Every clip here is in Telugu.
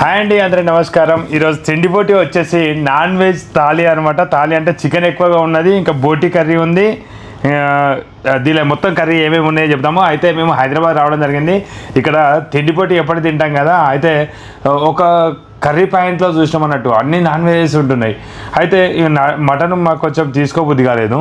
హాయ్ అండి, అందరూ నమస్కారం. ఈరోజు తిండి పోటీ వచ్చేసి నాన్ వెజ్ థాలీ అనమాట. థాలీ అంటే చికెన్ ఎక్కువగా ఉన్నది, ఇంకా బోటి కర్రీ ఉంది. దీనిలో మొత్తం కర్రీ ఏమేమి ఉన్నాయో చెప్తాము. అయితే మేము హైదరాబాద్ రావడం జరిగింది. ఇక్కడ తిండి పోటీ ఎప్పటి తింటాం కదా, అయితే ఒక కర్రీ పాయింట్లో చూసినాం అన్నట్టు అన్ని నాన్ వెజెస్ ఉంటున్నాయి. అయితే ఇక మటన్ మాకు కొంచెం తీసుకోబుద్ధి కాలేదు.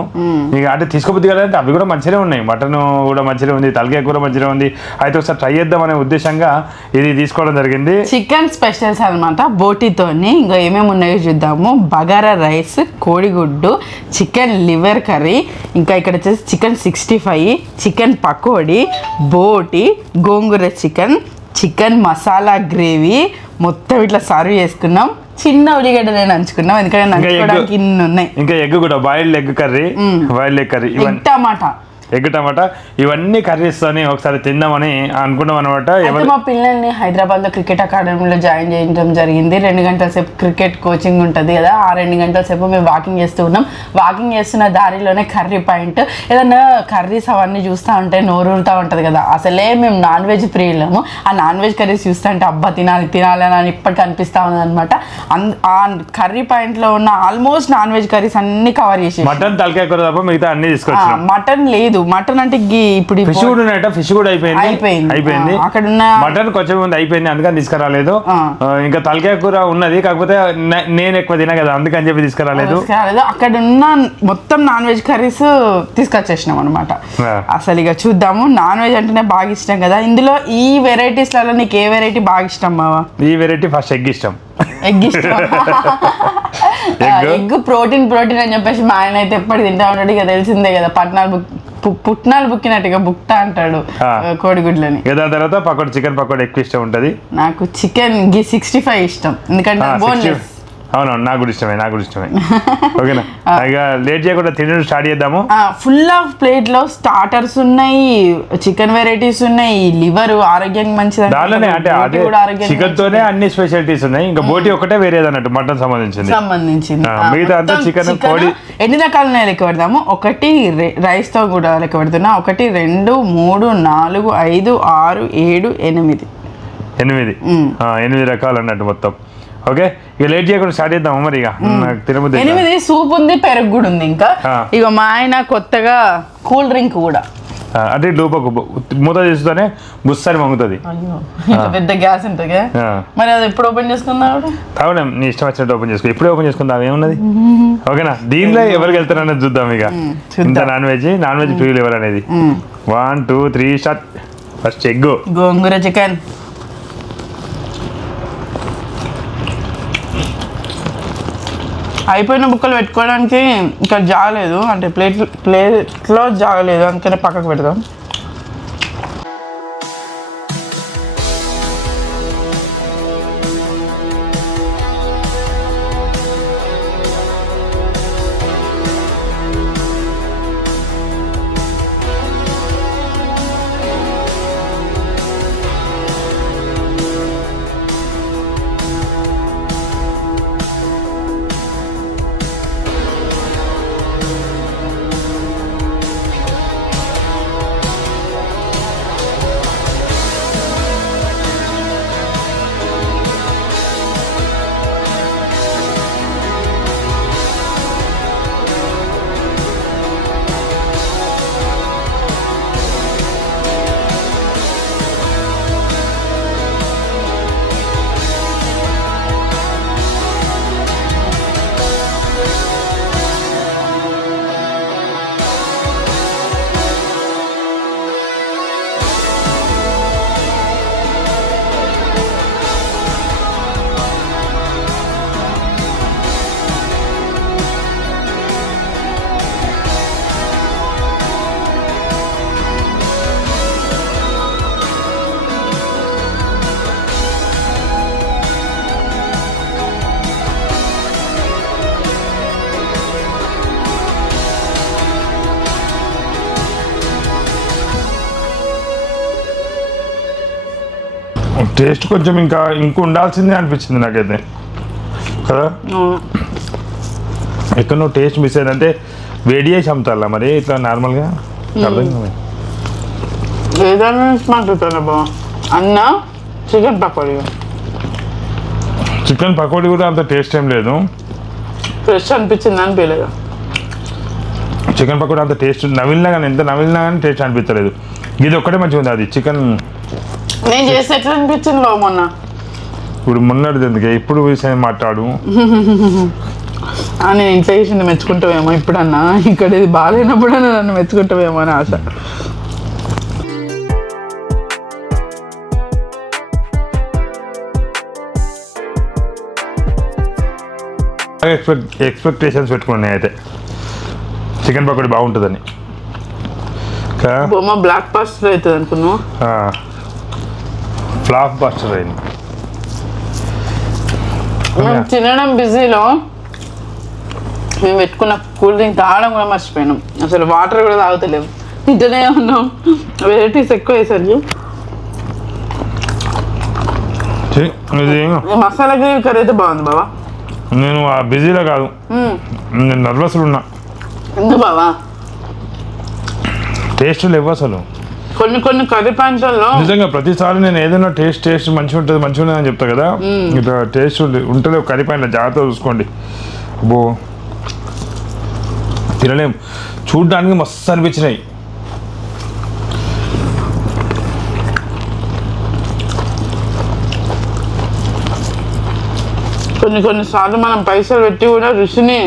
ఇక అంటే తీసుకోబుద్ధి కాలేదంటే అవి కూడా మంచిగా ఉన్నాయి, మటన్ కూడా మంచిగా ఉంది, తలకాయ కూర మంచిగా ఉంది. అయితే ఒకసారి ట్రై చేద్దాం అనే ఉద్దేశంగా ఇది తీసుకోవడం జరిగింది. చికెన్ స్పెషల్స్ అనమాట, బోటీతోని ఇంకా ఏమేమి ఉన్నాయో చూద్దాము. బగారా రైస్, కోడిగుడ్డు, చికెన్ లివర్ కర్రీ, ఇంకా ఇక్కడ వచ్చేసి చికెన్ 65, చికెన్ పకోడీ, బోటి, గోంగూర చికెన్, చికెన్ మసాలా గ్రేవీ మొత్తం ఇట్లా సర్వ్ చేసుకున్నాం. చిన్న ఉల్లిగడ్డలు నంచుకున్నాం, ఎందుకంటే నంచుకోవడానికి ఇన్ని ఉన్నాయి. ఇంకా ఎగ్ కూడా, boiled egg curry, boiled egg curry, tomato, egg tomato, ఇవన్నీ కర్రీస్ అని ఒకసారి తిందామని అనుకున్నాం అనమాట. మా పిల్లల్ని హైదరాబాద్లో క్రికెట్ అకాడమీలో జాయిన్ చేయడం జరిగింది. 2 గంటల సేపు క్రికెట్ కోచింగ్ ఉంటుంది కదా, ఆ 2 గంటల సేపు మేము వాకింగ్ చేస్తూ ఉన్నాం. వాకింగ్ చేస్తున్న దారిలోనే కర్రీ పాయింట్, ఏదన్నా కర్రీస్ అవన్నీ చూస్తూ ఉంటే నోరూరుతూ ఉంటుంది కదా. అసలే మేము నాన్ వెజ్ ప్రియులము, ఆ నాన్ వెజ్ కర్రీస్ చూస్తూ ఉంటే అబ్బా తినాలి తినాలి అని ఇప్పటికీ అనిపిస్తూ ఉంది అనమాట. ఆ కర్రీ పాయింట్లో ఉన్న ఆల్మోస్ట్ నాన్ వెజ్ కర్రీస్ అన్ని కవర్ చేసి, మటన్ తలకాయ కూర తప్ప మిగతా అన్ని తీసుకొచ్చాం. మటన్ లేదు, మటన్ అంటే ఇప్పుడు ఫిష్ కూడా ఉన్నాయట, ఫిష్ కూడా అయిపోయింది. అక్కడ ఉన్న మటన్ కొంచెం ముందు అయిపోయింది, అందుకని తీసుకురాలేదు. ఇంకా తలకాయ కూర ఉన్నది, కాకపోతే నేను ఎక్కువ తినా కదా, అందుకని చెప్పి తీసుకురాలేదు. అక్కడ ఉన్న మొత్తం నాన్ వెజ్ కర్రీస్ తీసుకొచ్చేసినాం అనమాట. అసలు ఇక చూద్దాము. నాన్ వెజ్ అంటేనే బాగా ఇష్టం కదా. ఇందులో ఈ వెరైటీస్లలో నీకు ఏ వెరైటీ బాగా ఇష్టం బావా? ఈ వెరైటీ ఫస్ట్ ఎగ్ ఇష్టం. ఎగ్ ఇష్టం. ఎగ్ ప్రోటీన్ అని చెప్పేసి మా ఆయన అయితే ఎప్పటి తింటా ఉంటాడు. ఇక తెలిసిందే కదా, పుట్నాలు బుక్కినట్టుగా బుక్తా అంటాడు కోడిగుడ్లని. దాని తర్వాత పకోడీ, చికెన్ పకోడీ ఎక్కువ ఇష్టం ఉంటుంది. నాకు చికెన్ 65 ఇష్టం, ఎందుకంటే బోన్లెస్. అవునవును, నాకు కూడా ఇష్టమే. ఓకేనా, ఇక లేట్ చేయకుండా తినడం స్టార్ట్ చేద్దాము. ఫుల్ ఆఫ్ ప్లేట్ లో స్టార్టర్స్ ఉన్నాయి, చికెన్ వెరైటీస్ ఉన్నాయి, లివర్ ఆరోగ్యానికి మంచిది. దానిలోనే అంటే అదే చికెన్ తోనే అన్ని స్పెషాలిటీస్ ఉన్నాయి. ఇంకా బోటి ఒకటే వేరేది అన్నట్టు, మటన్ సంబంధించింది. మిగతా అంతా చికెన్, కోడి. ఎన్ని రకాలు లెక్క పెడదాము? ఒకటి రైస్ తో కూడా లెక్క పెడుతున్నా. 1 2 3 4 5 6 7 8 రకాలు అన్నట్టు మొత్తం. ఓకే, ఇక లేట్ చేయకుండా స్టార్ట్ చేద్దాము. మరి ఇక తినబుద్ధి 8 సూప్ ఉంది, పెరుగు కూడా ఉంది. ఇంకా ఇక మా ఆయన కొత్తగా కూల్ డ్రింక్ కూడా, అంటే డూపకు మూత చేస్తూనే బుస్సని మంగుతుంది. పెద్ద గ్యాస్ ఉంటుంది. మరి అది ఎప్పుడు ఓపెన్ చేసుకుందాం? తాగడం నీ ఇష్టం వచ్చినట్టు ఓపెన్ చేసుకో, ఇప్పుడే ఓపెన్ చేసుకుందాం, ఏమున్నది. ఓకేనా, దీనిలో ఎవరికి వెళ్తారనేది చూద్దాం. ఇక ఇంత నాన్ వెజ్ ప్రియులు ఎవరు అనేది. 1 2 3 స్టార్ట్. ఫస్ట్ ఎగ్, గోంగూర చికెన్. అయిపోయిన బుక్కలు పెట్టుకోవడానికి ఇక్కడ జాగలేదు, అంటే ప్లేట్లో జాగలేదు, అందుకనే పక్కకు పెడదాం. టేస్ట్ కొంచెం ఇంకా ఉండాల్సిందే అనిపించింది నాకైతే కదా. ఎక్కడ నువ్వు టేస్ట్ మిస్ అయిందంటే వేడి చేసి అమ్ముతారా మరి ఇట్లా నార్మల్గా? అర్థం కాదు, ఏదైనా అన్న చికెన్ పకోడీ చికెన్ పకోడీ కూడా అంత టేస్ట్ ఏం లేదు. ఫ్రెష్ అనిపించింది అనిపించలేదు. చికెన్ పకోడీ అంత టేస్ట్ నవిలినా కానీ ఎంత నవిలినా కానీ టేస్ట్ అనిపించలేదు. ఇది ఒక్కటే మంచిగా ఉంది. అది చికెన్ నేను చేస్తే ఎట్లా అనిపించింది బాబు మొన్న? ఇప్పుడు మొన్నటిది ఎందుకే ఇప్పుడు విషయం మాట్లాడు. నేను ఇంట్లో చేసింది మెచ్చుకుంటావేమో ఇప్పుడన్నా, ఇక్కడ ఇది బాగాలేనప్పుడన్నా నన్ను మెచ్చుకుంటావేమో అని ఆశ. ఎక్స్పెక్టేషన్స్ పెట్టుకున్నాయి అయితే చికెన్ పకోడీ బాగుంటుందని. బొమ్మ బ్లాక్ పాస్టర్ అవుతుంది అనుకున్నావు, ఫ్లాప్ పాస్టర్ అయింది. మేము తినడం బిజీలో మేము పెట్టుకున్న కూల్ డ్రింక్ తాగడం కూడా మర్చిపోయినాం. అసలు వాటర్ కూడా తాగుతలేము, తింటూనే ఉన్నాం. వెరైటీస్ ఎక్కువ వేసారు. మసాలా గ్రేవీ కర్రీ అయితే బాగుంది బావా. నేను బిజీలో కాదు, నేను నర్వస్లో ఉన్నా. ఎందుకు బావా? టేస్ట్ లేవు అసలు. కొన్ని కర్రీ ప్రాంతాల్లో నిజంగా ప్రతిసారి నేను ఏదైనా టేస్ట్ మంచిగా ఉంటుంది మంచిగా ఉంటుంది అని చెప్తా కదా, ఇట్లా టేస్ట్ ఉంటలేవు. కర్రీ పాయింట్లో జాగ్రత్తగా చూసుకోండి. అబ్బో తినలేం. చూడ్డానికి మస్తు అనిపించినాయి. కొన్నిసార్లు మనం పైసలు పెట్టి కూడా రుచిని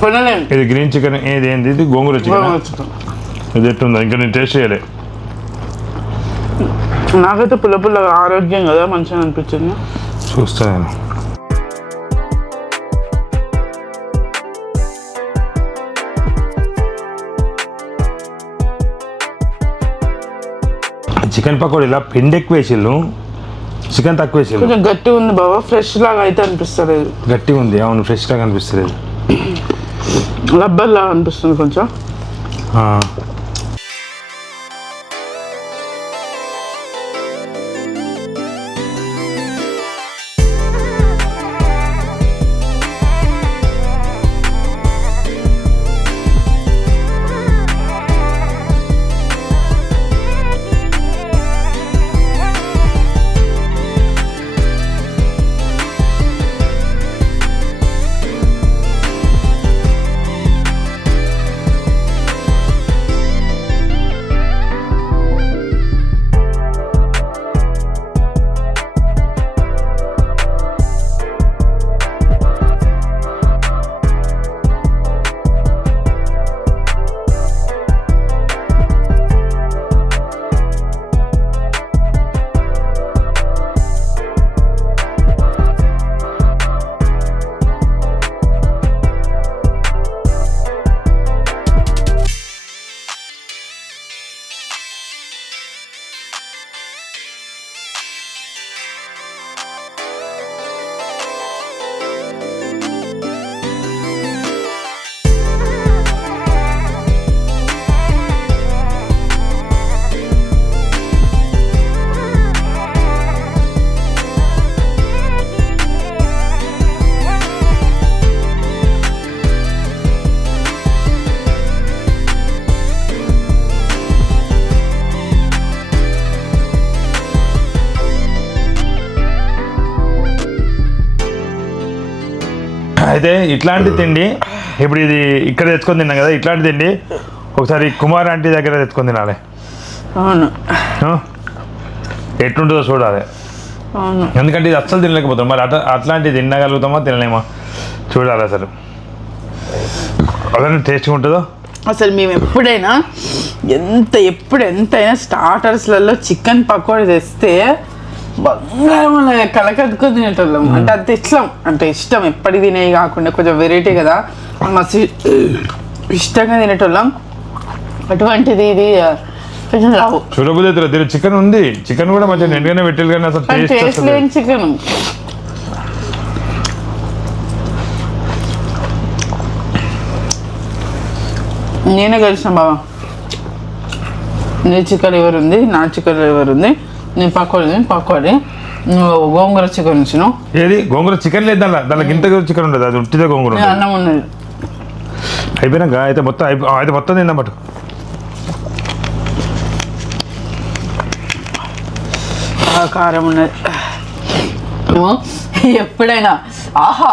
కొనలేము. ఇది గ్రీన్ చికెన్, ఏది ఏంది ఇది గోంగూర చికెన్. ఇది ఎట్టుందా? ఇంకా నేను టేస్ట్ చేయలే. నాకైతే పుల్లగా ఆరోగ్యం కదా మంచిగా అనిపించింది. చూస్తా నేను. చికెన్ పకోడీలా పిండి ఎక్కువ వేసిళ్ళు, చికెన్ తక్కువ వేసిళ్ళు. కొంచెం గట్టిగా ఉంది బాబా, ఫ్రెష్ లాగా అయితే అనిపిస్తలేదు. గట్టిగా ఉంది, అవును, ఫ్రెష్ లాగా అనిపిస్తలేదు. రబ్బర్ లాగా అనిపిస్తుంది కొంచెం. అయితే ఇట్లాంటి తిండి ఇప్పుడు ఇది ఇక్కడ తెచ్చుకొని తిన్నాం కదా, ఇట్లాంటి తిండి ఒకసారి కుమార్ ఆంటీ దగ్గర తెచ్చుకొని తినాలి. అవును, ఎట్లుంటుందో చూడాలి. అవును, ఎందుకంటే ఇది అస్సలు తినలేకపోతాం. మరి అట్లాంటివి తినగలుగుతామా తినలేమా చూడాలి. అసలు అదే టేస్ట్గా ఉంటుందో. అసలు మేము ఎప్పుడైనా ఎంతైనా స్టార్టర్స్లలో చికెన్ పకోడీ తెస్తే బంగారం కలకత్తుకొని తినేటోళ్ళం. అంటే అంత ఇష్టం ఎప్పటి తినేవి కాకుండా కొంచెం వెరైటీ కదా, మస్తు ఇష్టంగా తినేటోళ్ళం. అటువంటిది ఇది కొంచెం రావు. చూడబోదు దీని చికెన్ ఉంది, చికెన్ కూడా మంచిగా నిండుగానే పెట్టాలి కానీ అసలు టేస్ట్ లేని చికెన్. నేనే కలిసిన బాబా, నీ చికెన్ ఎవరుంది, నా చికెన్ ఎవరుంది, నేను పకోడీ నువ్వు గోంగూర చికెన్ ఇచ్చినావు. ఏది గోంగూర చికెన్ లేదు దానికి ఇంత చికెన్ ఉండదు, అది ఉట్టిదే గోంగూర. అన్నం ఉన్నది అయిపోయినాక అయితే మొత్తం తిందామట. కారం ఉన్నది. మేము ఎప్పుడైనా ఆహా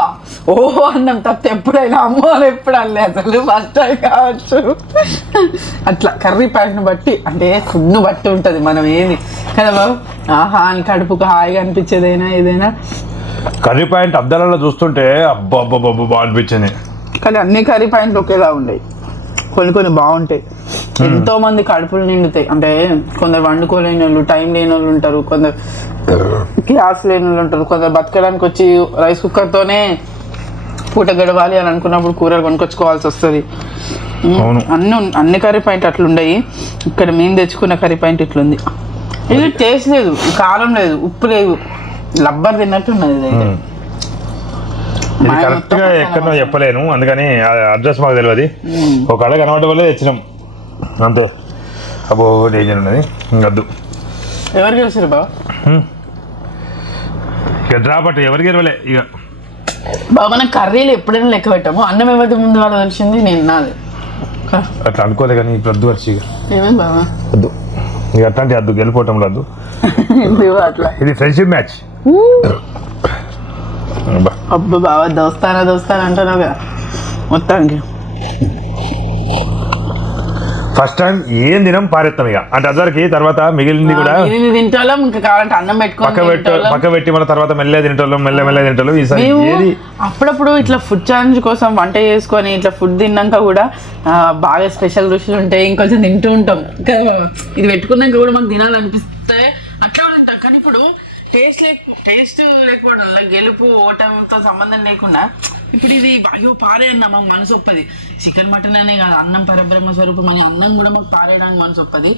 ఓహో అన్నం తప్పితే ఎప్పుడైనా అమ్మో అని ఎప్పుడు అనలే అసలు ఫస్ట్ టైం కావచ్చు. అట్లా కర్రీ ప్యాక్ని బట్టి అంటే ఫుడ్ను బట్టి ఉంటుంది మనం ఏది కదా బాబు. ఆహా అని కడుపుకు హాయిగా అనిపించేదైనా ఏదైనా. కర్రీ పాయింట్ అద్దాలలో చూస్తుంటే అబ్బా అబ్బా అబ్బా అనిపించింది. కానీ అన్ని కర్రీ పాయింట్లు ఒకేలా ఉండవు, కొన్ని కొన్ని బాగుంటాయి. ఎంతో మంది కడుపులు నిండుతాయి. అంటే కొందరు వండుకోలేని వాళ్ళు, టైం లేని వాళ్ళు ఉంటారు, కొందరు గ్యాస్ లేని వాళ్ళు ఉంటారు, కొందరు బతకడానికి వచ్చి రైస్ కుక్కర్తోనే పూట గడవాలి అని అనుకున్నప్పుడు కూరలు కొనుక్కొచ్చుకోవాల్సి వస్తుంది. అన్ని కర్రీ పాయింట్ అట్లుండయి. ఇక్కడ మేము తెచ్చుకున్న కర్రీ పాయింట్ ఇట్లుంది. ఇది టేస్ట్ లేదు, కారం లేదు, ఉప్పు లేదు, లబ్బర్ తిన్నట్టు ఉన్నది ఇది. ఇది కరెక్ట్ గా ఎక్కడో చెప్పలేను, అందుకని అడ్రస్ మాకు తెలియదు. ఒక అడ కనబడ్డ వల్లే తెచ్చినాం అంతే. అబ్బో డేంజర్ ఉన్నది, ఇంకద్దు. ఎవరు గెలిచారు బాబా? ఇక డ్రాపట్ ఎవరు గెలవలే ఇక. బాబా మనం కర్రీలు ఎప్పుడైనా లెక్క పెట్టాము. అన్నం ఎవరి ముందు వాళ్ళు తెలిసింది నేను నాది అట్లా అనుకోలే, కానీ ఇప్పుడు వద్దు వచ్చి ఏమైంది బాబా? వద్దు ఇక అట్లాంటి వద్దు, గెలిపోవటం వద్దు. అట్లా ఇది ఫ్రెండ్షిప్ మ్యాచ్. అబ్బా బాబా దోస్తానా అంటున్నావు కదా మొత్తానికి. ఫస్ట్ టైం ఏం తినం పారేస్తాం ఇక, అంటే అందరికి తర్వాత మిగిలింది కూడా తింటాం. ఇంకా కావాలంటే అన్నం పక్క పెట్టి మన తర్వాత మెల్లగా తింటోళ్ళం, మెల్లగా తింటోళ్ళం. ఈసారి ఏది అప్పుడప్పుడు ఇట్లా ఫుడ్ ఛాలెంజ్ కోసం వంట చేసుకొని ఇట్లా ఫుడ్ తిన్నాక కూడా బాగా స్పెషల్ రుచులు ఉంటాయి, ఇంకొంచెం తింటూ ఉంటాం. ఇది పెట్టుకున్నాక కూడా మనకు తినాలనిపిస్తే అట్లా ఉంటాం. కానీ ఇప్పుడు టేస్ట్ లేకపోవడం గెలుపు ఓటమితో సంబంధం లేకుండా ఇప్పుడు ఇది అయ్యో పారే అన్న మాకు మనసు ఒప్పది. చికెన్ మటన్ అనే కాదు, అన్నం పరబ్రహ్మ స్వరూపం అని అన్నం కూడా మాకు పారేయడానికి మనసు ఒప్పది.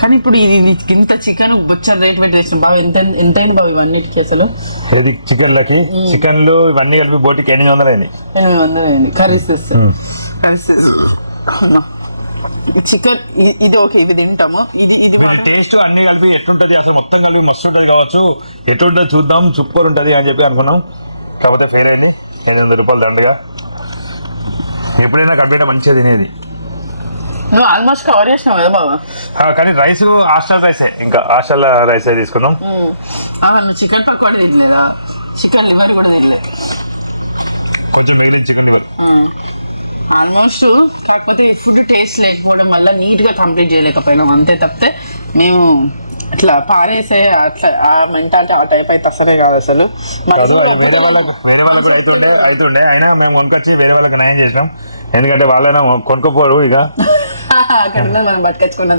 కానీ ఇప్పుడు ఇది ఇంత చికెన్ బొచ్చర్ రేట్ పెట్టి వేస్తున్నాం బాబు. ఎంతైంది బాబు ఇవన్నిటికి అసలు? చికెన్లకి చికెన్లు ఇవన్నీ కలిపి బోటికి 800 అయింది. కర్రీస్ చికెన్ ఇది ఓకే, ఇది తింటాము. ఇది టేస్ట్ అన్ని కలిపి ఎట్లుంటది అసలు మొత్తం కలిపి మస్తు ఉంటుంది కావచ్చు. ఎట్లుంటుంది చూద్దాం, సూపర్ ఉంటుంది అని చెప్పి అనుకున్నాం. కాకపోతే ఫెయిల్ అయింది. 800 రూపాయలు దండగా. ఎప్పుడైనా కట్టిన మంచిగా తినేది. ఆల్మోస్ట్ కవర్ చేసినావు కదా బాబా. కానీ రైస్ హాస్టల్ రైసే, ఇంకా హాస్టల్ రైస్ తీసుకుందాం. చికెన్ పకోడీ తినలేదా? చికెన్ లివర్ కూడా తినలేదు, కొంచెం వేడి చికెన్ లివర్ ఆల్మోస్ట్. కాకపోతే ఫుడ్ టేస్ట్ లేకపోవడం వల్ల నీట్గా కంప్లీట్ చేయలేకపోయినాం అంతే తప్పితే మేము అట్లా పారేసే అట్లా ఆ మెంటాలిటీ ఆ టైప్ అయితే అసలే కాదు అసలు. అవుతుండే అయినా మేము కొనుకొచ్చి వేరే వాళ్ళకి న్యాయం చేసినాం. ఎందుకంటే వాళ్ళైనా కొనుక్కోపోరు ఇక అక్కడ మనం పట్టుకొచ్చుకున్నాం.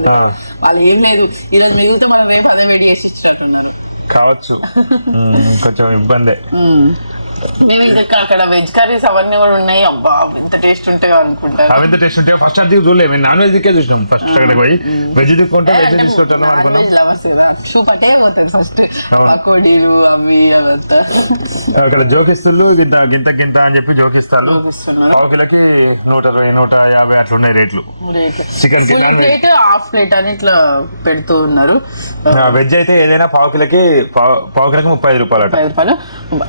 వాళ్ళు ఏం లేదు ఈరోజు మిగిలితే మనం రేపు అదే వెయిట్ చేసి ఇచ్చుకున్నాను కావచ్చు. కొంచెం ఇబ్బందే. మేము ఇంకా అక్కడ వెజ్ కర్రీస్ అవన్నీ కూడా ఉన్నాయి. అబ్బా ఎంత టేస్ట్ ఉంటాయో అనుకుంటారు. ఎంత టేస్ట్ ఉంటాయో ఫస్ట్ అది చూడలేదు. మేము నాన్ వెజ్ దిక్కే చూసినాం ఫస్ట్. అక్కడికి పోయి వెజ్ దిక్కుంటే వెజ్ తీసుకుంటాం అనుకున్నాం. ఫస్ట్ పకోడీలు అవి అదంతా అక్కడ జోకిస్తులు గింత గింత అని చెప్పి జోకిస్తారు. పావుకిలకి 120, 150 అట్లా ఉన్నాయి రేట్లు. చికెన్ అయితే హాఫ్ ప్లేట్ అని ఇట్లా పెడుతూ ఉన్నారు. వెజ్ అయితే ఏదైనా పావుకిలకి 35 రూపాయలు. 5 రూపాయలు.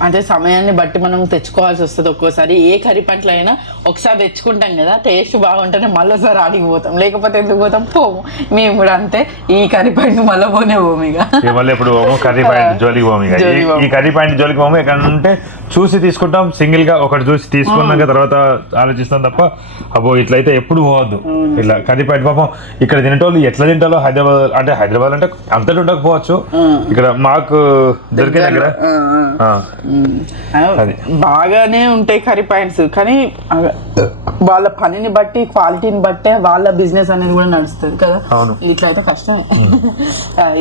అంటే సమయాన్ని బట్టి మనం తెచ్చుకోవాల్సి వస్తుంది ఒక్కోసారి. ఏ కర్రీ పంటలు అయినా ఒకసారి తెచ్చుకుంటాం కదా, టేస్ట్ బాగుంటేనే మళ్ళీసారి ఆడికి పోతాం, లేకపోతే ఎందుకు పోతాం పోము. మేము కూడా అంతే, ఈ కర్రీ పాయింట్ మళ్ళీ పోనే పోము ఇక. మళ్ళీ ఎప్పుడు పోము కర్రీ పాయింట్ జోలికి పోము ఇక. ఈ కర్రీ పాయింట్ జోలికి పోము. ఎక్కడంటే చూసి తీసుకుంటాం, సింగిల్ గా ఒకటి చూసి తీసుకున్నాక తర్వాత ఆలోచిస్తాం తప్ప అబ్బో ఇట్లయితే ఎప్పుడు పోవద్దు. ఇట్లా కర్రీ పాయింట్ పాపం ఇక్కడ తినేటోళ్ళు ఎట్లా తింటారో హైదరాబాద్ అంటే అంతటి ఉండకపోవచ్చు. ఇక్కడ మాకు దొరికే దగ్గర బాగానే ఉంటాయి కర్రీ పాయింట్స్. కానీ వాళ్ళ పనిని బట్టి క్వాలిటీని బట్టే వాళ్ళ బిజినెస్ అనేది కూడా నడుస్తుంది కదా. ఇట్లయితే కష్టమే.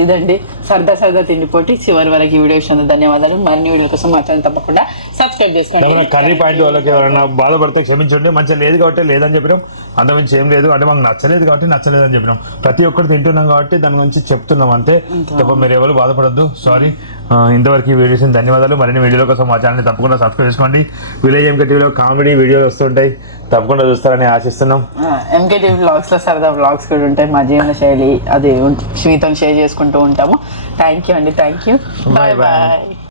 ఇదండి సరదా తిండిపోటీ. చివరి వరకు ఈ వీడియో ఇచ్చిన ధన్యవాదాలు. మరిన్ని వీడియో కోసం మాత్రం తప్పకుండా సబ్స్క్రైబ్ చేసుకోండి. కర్రీ పాయింట్ వాళ్ళకి ఎవరైనా బాధపడితే క్షమించండి. మంచిగా లేదు కాబట్టి లేదని చెప్పినాం, అంతమించి ఏం లేదు. అంటే మాకు నచ్చలేదు కాబట్టి నచ్చలేదని చెప్పినాం. ప్రతి ఒక్కరు తింటున్నాం కాబట్టి దాని గురించి చెప్తున్నాం అంతే తప్ప మీరు ఎవరు బాధపడద్దు. సారీ. ఇంతవరకు ఈ వీడియోస్ ధన్యవాదాలు. మరిన్ని వీడియోల కోసం మా ఛానల్ని తప్పకుండా సబ్స్క్రైబ్ చేసుకోండి. విలేజ్ ఎంకే టీవీలో కామెడీ వీడియోలు వస్తుంటాయి, తప్పకుండా చూస్తారని ఆశిస్తున్నాం. ఎంకే టీవీ వ్లాగ్స్ లో సరదా వ్లాగ్స్ కూడా ఉంటాయి. మా జీవన శైలి అది మీతో షేర్ చేసుకుంటూ ఉంటాము. థ్యాంక్ యూ అండి. Thank you. Bye bye.